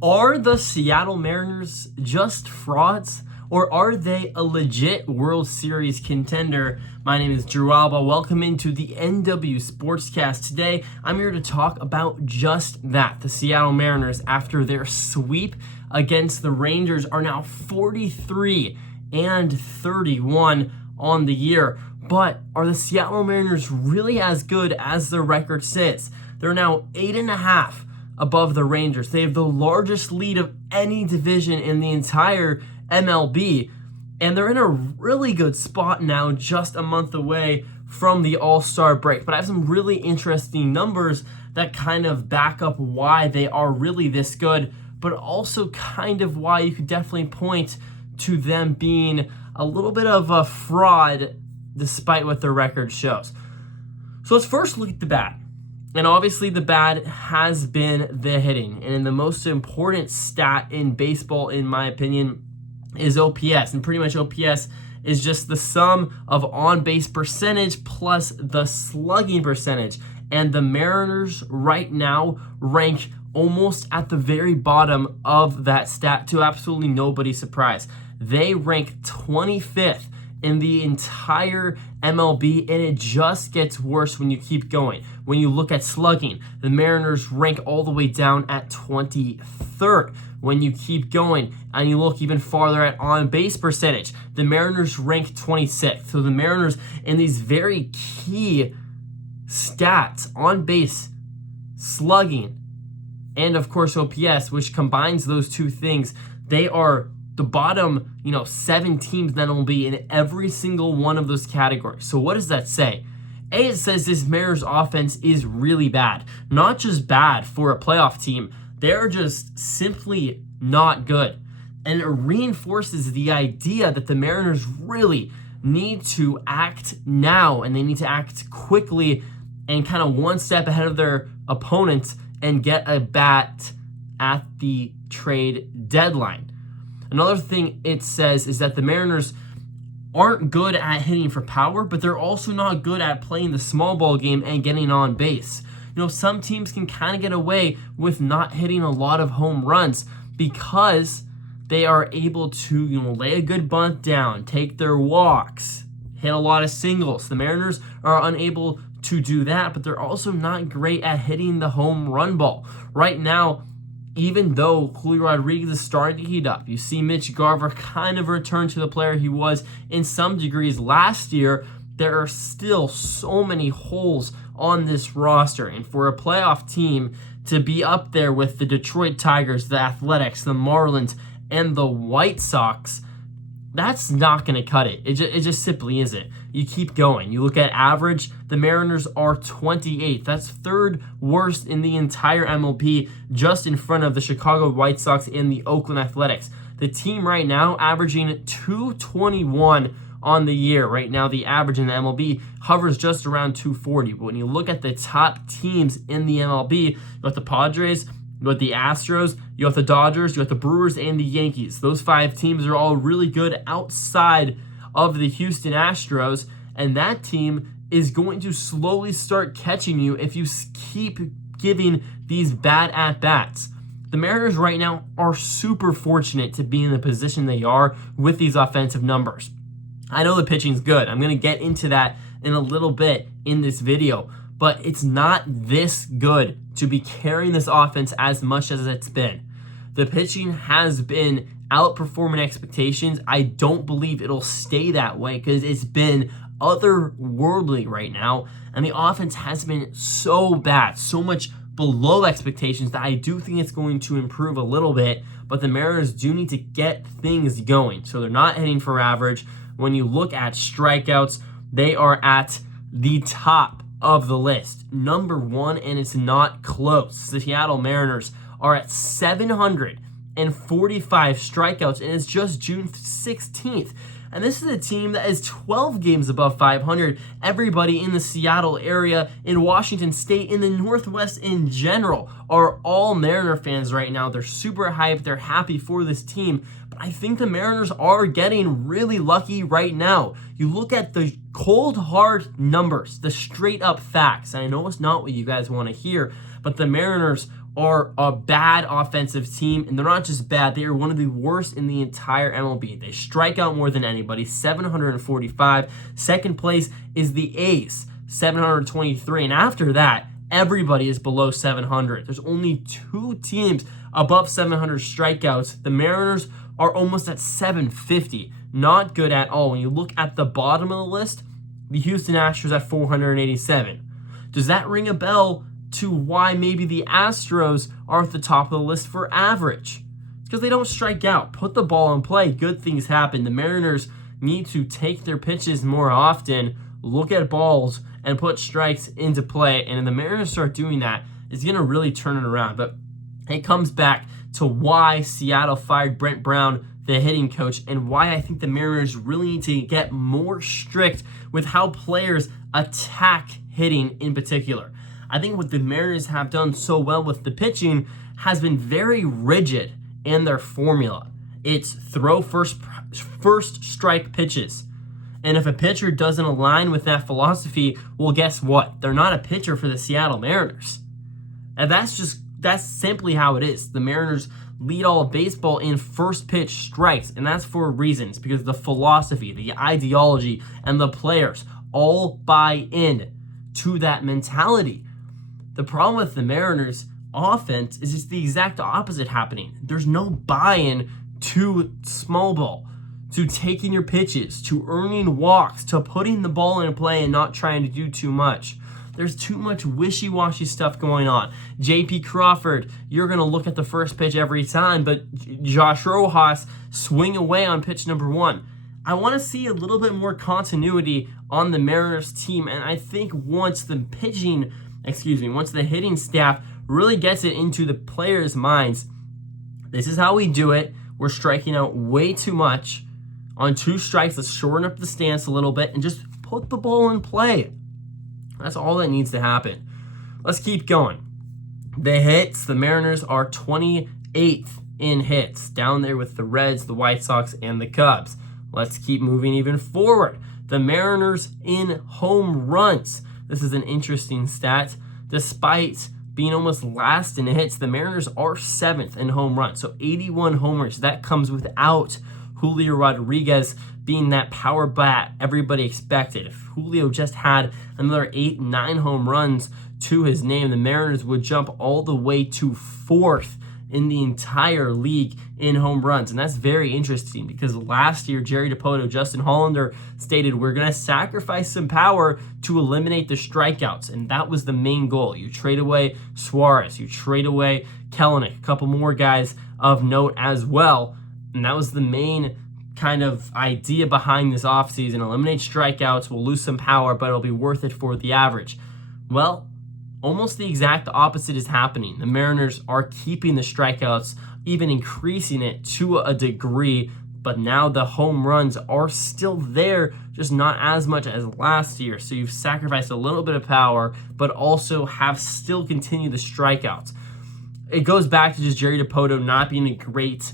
Are the Seattle Mariners just frauds, or are they a legit World Series contender? My name is Drew Alba. Welcome into the NW Sportscast. Today, I'm here to talk about just that. The Seattle Mariners, after their sweep against the Rangers, are now 43-31 on the year. But are the Seattle Mariners really as good as their record says? They're now 8.5 above the Rangers. They have the largest lead of any division in the entire MLB, and they're in a really good spot now, just a month away from the All-Star break. But I have some really interesting numbers that kind of back up why they are really this good, but also kind of why you could definitely point to them being a little bit of a fraud despite what their record shows. So let's first look at the bad. And obviously the bad has been the hitting. And the most important stat in baseball, in my opinion, is OPS. And pretty much OPS is just the sum of on-base percentage plus the slugging percentage. And the Mariners right now rank almost at the very bottom of that stat, to absolutely nobody's surprise. They rank 25th in the entire MLB, and it just gets worse when you keep going. When you look at slugging, the Mariners rank all the way down at 23rd. When you keep going and you look even farther at on-base percentage, the Mariners rank 26th. So the Mariners, in these very key stats, on-base, slugging, and of course OPS, which combines those two things, they are the bottom, 7 teams that will be in every single one of those categories. So what does that say? It says this Mariners offense is really bad. Not just bad for a playoff team, they're just simply not good. And it reinforces the idea that the Mariners really need to act now, and they need to act quickly and kind of one step ahead of their opponents and get a bat at the trade deadline. Another thing it says is that the Mariners aren't good at hitting for power, but they're also not good at playing the small ball game and getting on base. Some teams can kind of get away with not hitting a lot of home runs because they are able to, lay a good bunt down, take their walks, hit a lot of singles. The Mariners are unable to do that, but they're also not great at hitting the home run ball. Right now, even though Julio Rodriguez is starting to heat up, you see Mitch Garver kind of return to the player he was in some degrees last year, there are still so many holes on this roster. And for a playoff team to be up there with the Detroit Tigers, the Athletics, the Marlins, and the White Sox, that's not going to cut it. It just simply isn't. You keep going. You look at average, the Mariners are 28th. That's third worst in the entire MLB, just in front of the Chicago White Sox and the Oakland Athletics. The team right now averaging 221 on the year. Right now, the average in the MLB hovers just around 240. But when you look at the top teams in the MLB, you got the Padres, you got the Astros, you got the Dodgers, you got the Brewers, and the Yankees. Those 5 teams are all really good outside of the Houston Astros, and that team is going to slowly start catching you if you keep giving these bad at-bats. The Mariners right now are super fortunate to be in the position they are with these offensive numbers. I know the pitching's good. I'm going to get into that in a little bit in this video, but it's not this good to be carrying this offense as much as it's been. The pitching has been outperforming expectations. I don't believe it'll stay that way because it's been otherworldly right now, and the offense has been so bad, so much below expectations, that I do think it's going to improve a little bit, but the Mariners do need to get things going. So they're not hitting for average. When you look at strikeouts, they are at the top of the list, number 1, and it's not close. The Seattle Mariners are at 745 strikeouts, and it's just June 16th. And this is a team that is 12 games above 500. Everybody in the Seattle area, in Washington State, in the Northwest in general, are all Mariner fans right now. They're super hyped. They're happy for this team. But I think the Mariners are getting really lucky right now. You look at the cold, hard numbers, the straight up facts. And I know it's not what you guys want to hear, but the Mariners are a bad offensive team, and they're not just bad, they are one of the worst in the entire MLB. They strike out more than anybody, 745. Second place is the A's, 723, and after that, everybody is below 700. There's only 2 teams above 700 strikeouts. The Mariners are almost at 750. Not good at all. When you look at the bottom of the list, the Houston Astros at 487. Does that ring a bell to why maybe the Astros are at the top of the list for average? It's because they don't strike out. Put the ball in play. Good things happen. The Mariners need to take their pitches more often, look at balls, and put strikes into play. And if the Mariners start doing that, it's going to really turn it around. But it comes back to why Seattle fired Brent Brown, the hitting coach, and why I think the Mariners really need to get more strict with how players attack hitting in particular. I think what the Mariners have done so well with the pitching has been very rigid in their formula. It's throw first strike pitches. And if a pitcher doesn't align with that philosophy, well, guess what? They're not a pitcher for the Seattle Mariners. And that's simply how it is. The Mariners lead all of baseball in first pitch strikes, and that's for reasons, because the philosophy, the ideology, and the players all buy in to that mentality. The problem with the Mariners offense is it's the exact opposite happening. There's no buy-in to small ball, to taking your pitches, to earning walks, to putting the ball in play and not trying to do too much. There's too much wishy-washy stuff going on. J.P. Crawford, you're going to look at the first pitch every time, but Josh Rojas swing away on pitch number 1. I want to see a little bit more continuity on the Mariners team, and I think once the hitting staff really gets it into the players' minds, this is how we do it. We're striking out way too much. On 2 strikes, let's shorten up the stance a little bit and just put the ball in play. That's all that needs to happen. Let's keep going. The hits, the Mariners are 28th in hits, down there with the Reds, the White Sox, and the Cubs. Let's keep moving even forward. The Mariners in home runs. This is an interesting stat. Despite being almost last in hits, the Mariners are 7th in home runs. So 81 homers. That comes without Julio Rodriguez being that power bat everybody expected. If Julio just had another 8-9 home runs to his name, the Mariners would jump all the way to 4th in the entire league in home runs. And that's very interesting because last year, Jerry Dipoto, Justin Hollander stated, we're going to sacrifice some power to eliminate the strikeouts. And that was the main goal. You trade away Suarez, you trade away Kelenic, a couple more guys of note as well. And that was the main kind of idea behind this offseason. Eliminate strikeouts, we'll lose some power, but it'll be worth it for the average. Well, almost the exact opposite is happening. The Mariners are keeping the strikeouts, even increasing it to a degree, but now the home runs are still there, just not as much as last year. So you've sacrificed a little bit of power, but also have still continued the strikeouts. It goes back to just Jerry Dipoto not being a great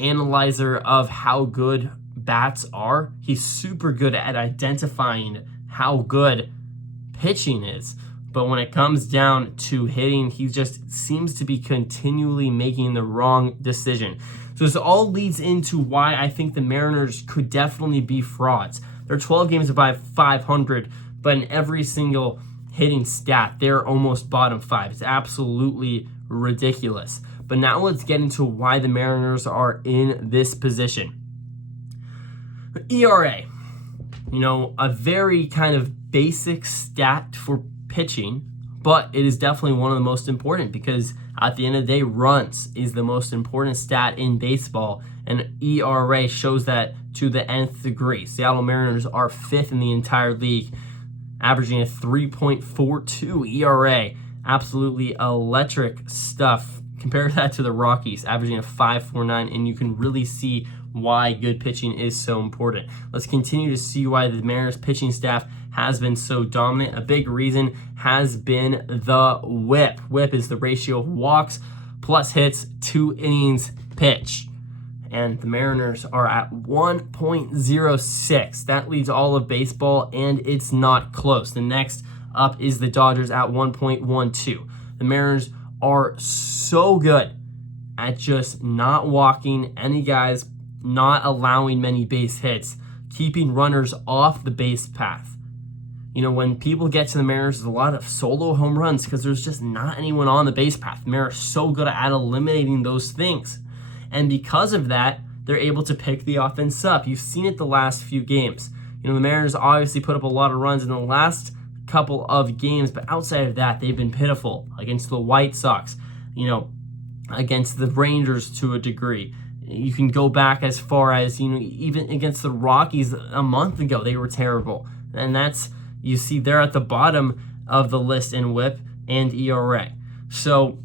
analyzer of how good bats are. He's super good at identifying how good pitching is. But when it comes down to hitting, he just seems to be continually making the wrong decision. So this all leads into why I think the Mariners could definitely be frauds. They're 12 games above 500, but in every single hitting stat, they're almost bottom 5. It's absolutely ridiculous. But now let's get into why the Mariners are in this position. ERA, a very kind of basic stat for pitching, but it is definitely one of the most important because at the end of the day, runs is the most important stat in baseball, and ERA shows that to the nth degree. Seattle Mariners are 5th in the entire league, averaging a 3.42 ERA. Absolutely electric stuff. Compare that to the Rockies, averaging a 5.49, and you can really see why good pitching is so important. Let's continue to see why the Mariners pitching staff has been so dominant. A big reason has been the WHIP. WHIP is the ratio of walks plus hits to innings pitched. And the Mariners are at 1.06. That leads all of baseball, and it's not close. The next up is the Dodgers at 1.12. The Mariners are so good at just not walking any guys, not allowing many base hits, keeping runners off the base path. You know, when people get to the Mariners, there's a lot of solo home runs because there's just not anyone on the base path. The Mariners are so good at eliminating those things. And because of that, they're able to pick the offense up. You've seen it the last few games. You know, the Mariners obviously put up a lot of runs in the last couple of games, but outside of that, they've been pitiful against the White Sox, you know, against the Rangers to a degree. You can go back as far as, you know, even against the Rockies a month ago, they were terrible. And that's, you see, they're at the bottom of the list in WHIP and ERA. So,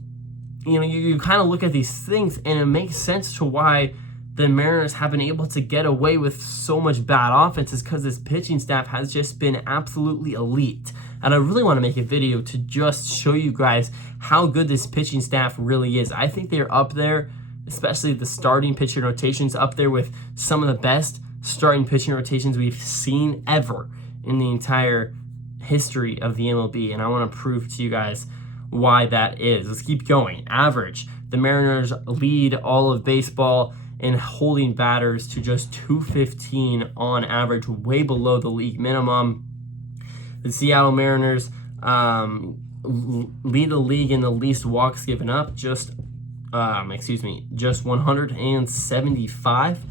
you know, you kind of look at these things, and it makes sense to why the Mariners have been able to get away with so much bad offense, is because this pitching staff has just been absolutely elite. And I really want to make a video to just show you guys how good this pitching staff really is. I think they're up there, especially the starting pitching rotations, up there with some of the best starting pitching rotations we've seen ever in the entire history of the MLB. And I want to prove to you guys why that is. Let's keep going. Average. The Mariners lead all of baseball in holding batters to just 215 on average, way below the league minimum. The Seattle Mariners lead the league in the least walks given up, just 175.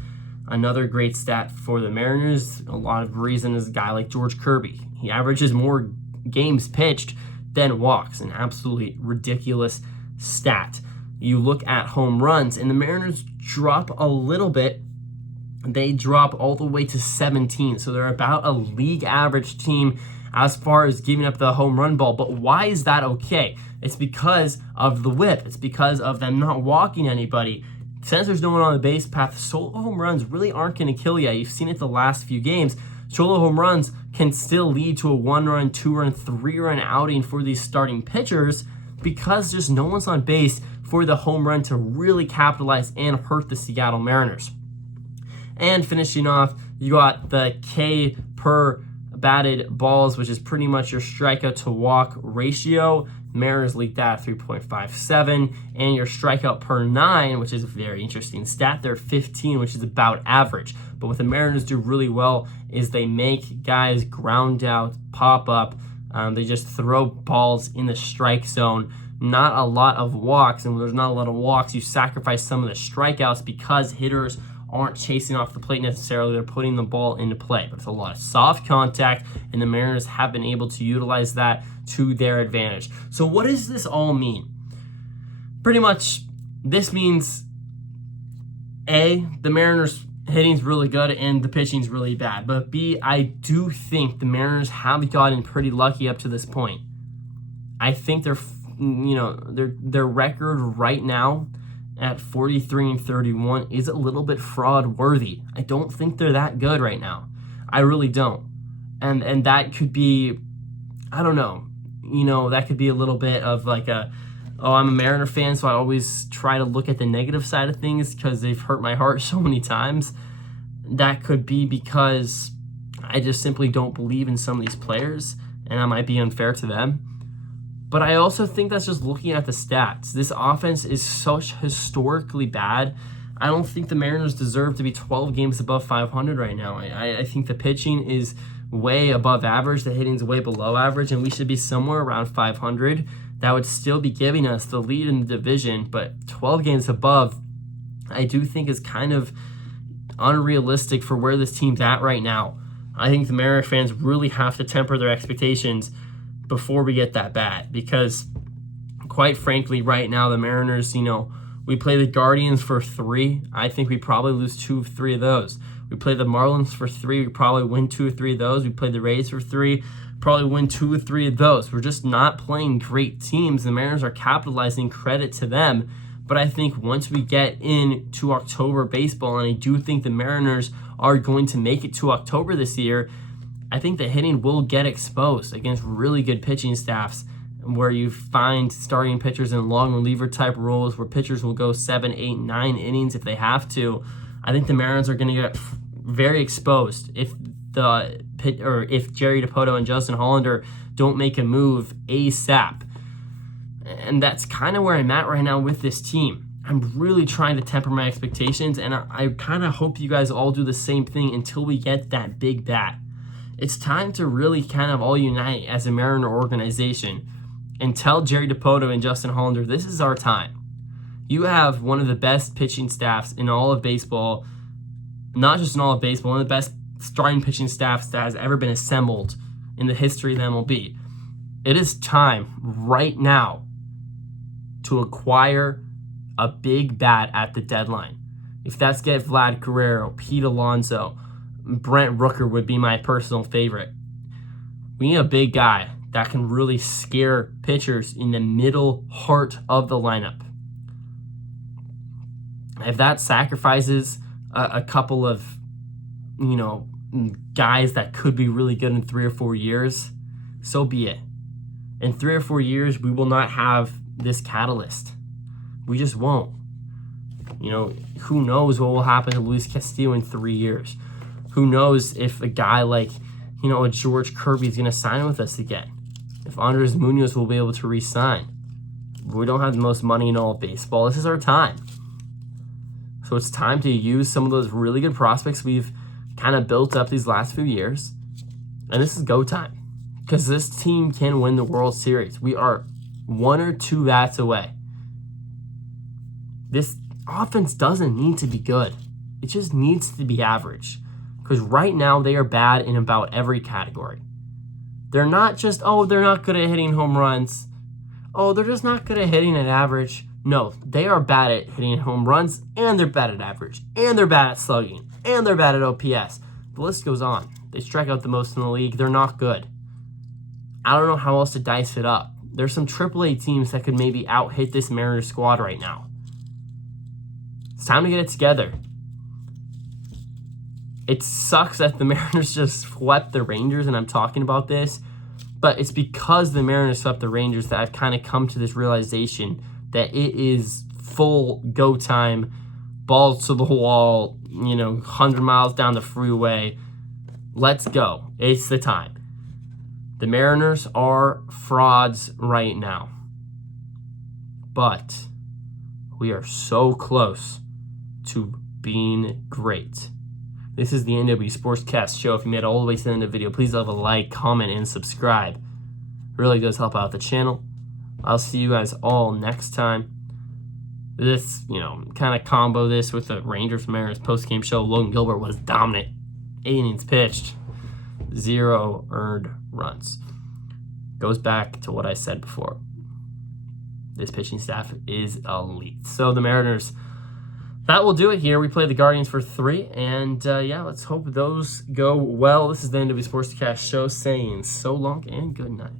Another great stat for the Mariners. A lot of reason is a guy like George Kirby. He averages more games pitched than walks, an absolutely ridiculous stat. You look at home runs, and the Mariners drop a little bit. They drop all the way to 17, so they're about a league average team as far as giving up the home run ball. But why is that okay? It's because of the whip. It's because of them not walking anybody. Since there's no one on the base path, solo home runs really aren't going to kill you. You've seen it the last few games. Solo home runs can still lead to a 1-run, 2-run, 3-run outing for these starting pitchers because just no one's on base for the home run to really capitalize and hurt the Seattle Mariners. And finishing off, you got the K per batted balls, which is pretty much your strikeout to walk ratio. Mariners lead that at 3.57, and your strikeout per 9, which is a very interesting stat. They're 15, which is about average. But what the Mariners do really well is they make guys ground out, pop up. They just throw balls in the strike zone. Not a lot of walks, and when there's not a lot of walks, you sacrifice some of the strikeouts because hitters aren't chasing off the plate necessarily. They're putting the ball into play. But it's a lot of soft contact, and the Mariners have been able to utilize that to their advantage. So what does this all mean? Pretty much, this means, A, the Mariners hitting's really good and the pitching's really bad. But B, I do think the Mariners have gotten pretty lucky up to this point. I think their record right now at 43-31 is a little bit fraud worthy. I don't think they're that good right now. I really don't. And that could be, I don't know, that could be a little bit of like I'm a Mariner fan, so I always try to look at the negative side of things because they've hurt my heart so many times. That could be because I just simply don't believe in some of these players, and that might be unfair to them. But I also think that's just looking at the stats. This offense is such historically bad. I don't think the Mariners deserve to be 12 games above 500 right now. I think the pitching is way above average. The hitting's way below average, and we should be somewhere around 500. That would still be giving us the lead in the division, but 12 games above, I do think is kind of unrealistic for where this team's at right now. I think the Mariners fans really have to temper their expectations before we get that bad, because quite frankly, right now, the Mariners, we play the Guardians for 3. I think we probably lose 2 of 3 of those. We play the Marlins for 3. We probably win 2 or 3 of those. We play the Rays for 3. Probably win 2 or 3 of those. We're just not playing great teams. The Mariners are capitalizing, credit to them. But I think once we get into October baseball, and I do think the Mariners are going to make it to October this year, I think the hitting will get exposed against really good pitching staffs, where you find starting pitchers in long reliever type roles where pitchers will go 7, 8, 9 innings if they have to. I think the Mariners are going to get very exposed if Jerry Dipoto and Justin Hollander don't make a move ASAP. And that's kind of where I'm at right now with this team. I'm really trying to temper my expectations, and I kind of hope you guys all do the same thing until we get that big bat. It's time to really kind of all unite as a Mariner organization and tell Jerry Dipoto and Justin Hollander, this is our time. You have one of the best pitching staffs in all of baseball, not just in all of baseball, one of the best starting pitching staffs that has ever been assembled in the history of MLB. It is time right now to acquire a big bat at the deadline. If that's get Vlad Guerrero, Pete Alonso, Brent Rooker would be my personal favorite. We need a big guy that can really scare pitchers in the middle heart of the lineup. If that sacrifices a couple of, guys that could be really good in 3 or 4 years, so be it. In 3 or 4 years, we will not have this catalyst. We just won't. Who knows what will happen to Luis Castillo in 3 years? Who knows if a guy like, a George Kirby is going to sign with us again? If Andres Munoz will be able to re-sign? We don't have the most money in all of baseball. This is our time. So it's time to use some of those really good prospects we've kind of built up these last few years. And this is go time. Because this team can win the World Series. We are 1 or 2 bats away. This offense doesn't need to be good. It just needs to be average. Because right now they are bad in about every category. They're not just, they're not good at hitting home runs. They're just not good at hitting at average. No, they are bad at hitting home runs, and they're bad at average, and they're bad at slugging, and they're bad at OPS. The list goes on. They strike out the most in the league. They're not good. I don't know how else to dice it up. There's some AAA teams that could maybe out-hit this Mariners squad right now. It's time to get it together. It sucks that the Mariners just swept the Rangers, and I'm talking about this, but it's because the Mariners swept the Rangers that I've kind of come to this realization that it is full go time, balls to the wall, 100 miles down the freeway. Let's go. It's the time. The Mariners are frauds right now, but we are so close to being great. This is the NW Sportscast show. If you made it all the way to the end of the video, please leave a like, comment, and subscribe. It really does help out the channel. I'll see you guys all next time. This, kind of combo this with the Rangers Mariners post-game show. Logan Gilbert was dominant. 8 innings pitched, 0 earned runs. Goes back to what I said before. This pitching staff is elite. So the Mariners, that will do it here. We play the Guardians for 3, and let's hope those go well. This is the NW Sportscast show saying so long and good night.